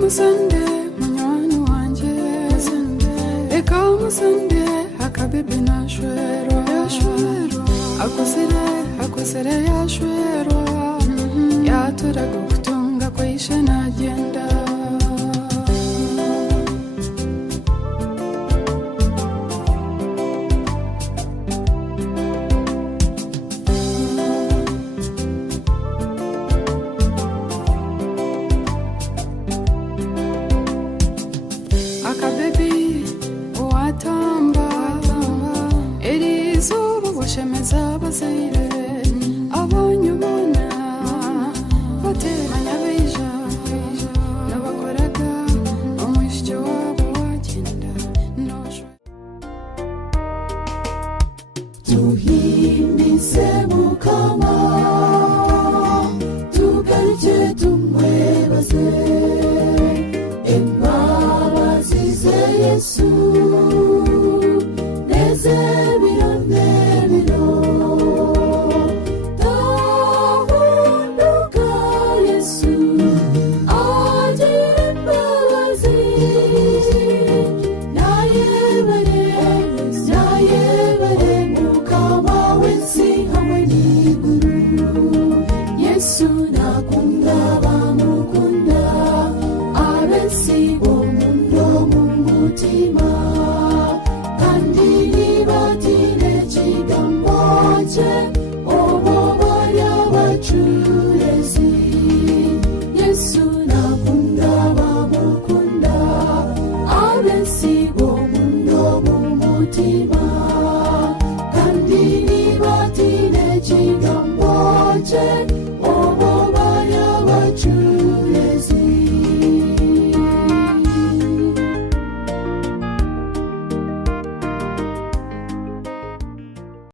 musande munywana wanje eka musande akabibi nashwero akusere yashwero yaturaga kutunga kwishe nagenda shemeza bazire abanyubona bateranya beja nabakoraga umwisho wabo wagenda noshwe tuhimbize mukama tugarike tumwebaze imbabazi ze Yesu neze birone Yesu nakunda bamukunda abensi bo mundo mumutima